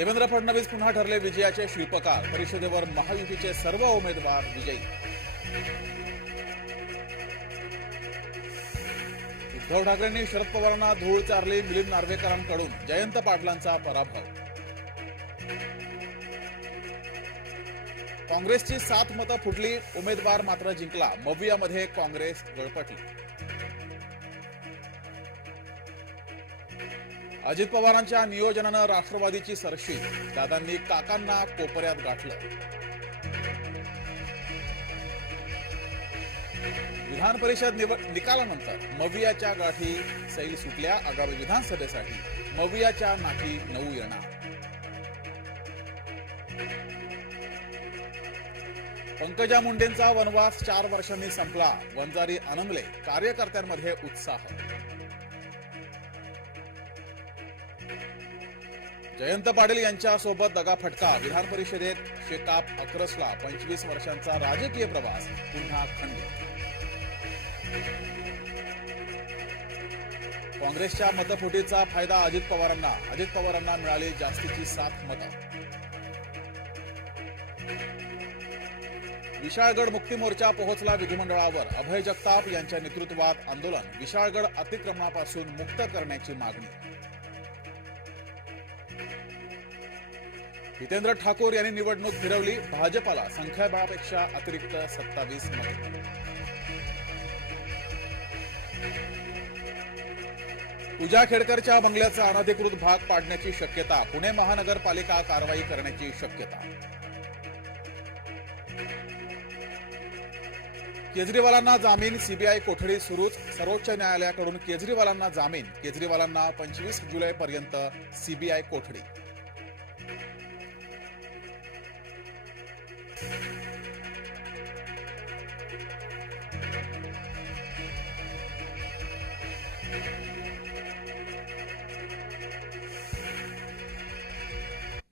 देवेंद्र फडणवीस पुन्हा ठरले विजयाचे शिल्पकार. परिषदेवर महायुतीचे सर्व उमेदवार विजयी. उद्धव ठाकरेंनी शरद पवारांना धूळ चारली मिलिंद नार्वेकरांकडून. जयंत पाटलांचा पराभव. काँग्रेसची सात मतं फुटली उमेदवार मात्र जिंकला. मवियामध्ये काँग्रेस गळपटली. अजित पवारांच्या नियोजनानं राष्ट्रवादीची सरशी. दादांनी काकांना कोपऱ्यात गाठलं. विधान परिषद निव- निकालानंतर मवियाच्या गाठी सैल सुटल्या. आगामी विधानसभेसाठी मवियाच्या नाठी नऊ येणार. पंकजा मुंडेंचा वनवास चार वर्षांनी संपला. वंजारी आनंदले कार्यकर्त्यांमध्ये उत्साह. जयंत पाटील यांच्यासोबत दगाफटका विधान परिषदेत शेताप अक्रसला पंचवीस वर्षांचा राजकीय प्रवास. पुन्हा खंडित. काँग्रेसच्या मतफुटीचा फायदा अजित पवारांना. अजित पवारांना मिळाली जास्तीची सात मतं. विशाळगड मुक्ती मोर्चा पोहोचला विधिमंडळावर. अभय जगताप यांच्या नेतृत्वात आंदोलन. विशाळगड अतिक्रमणापासून मुक्त करण्याची मागणी. हितेंद्र ठाकूर यांनी निवडणूक फिरवली. भाजपाला संख्याबळापेक्षा अतिरिक्त सत्तावीस मत. पूजा खेडकरच्या बंगल्याचा अनधिकृत भाग पाडण्याची शक्यता पुणे महानगरपालिका कारवाई करण्याची शक्यता. केजरीवालांना जामीन सीबीआय कोठडी सुरूच. सर्वोच्च न्यायालयाकडून केजरीवालांना जामीन. केजरीवालांना पंचवीस जुलैपर्यंत सीबीआय कोठडी.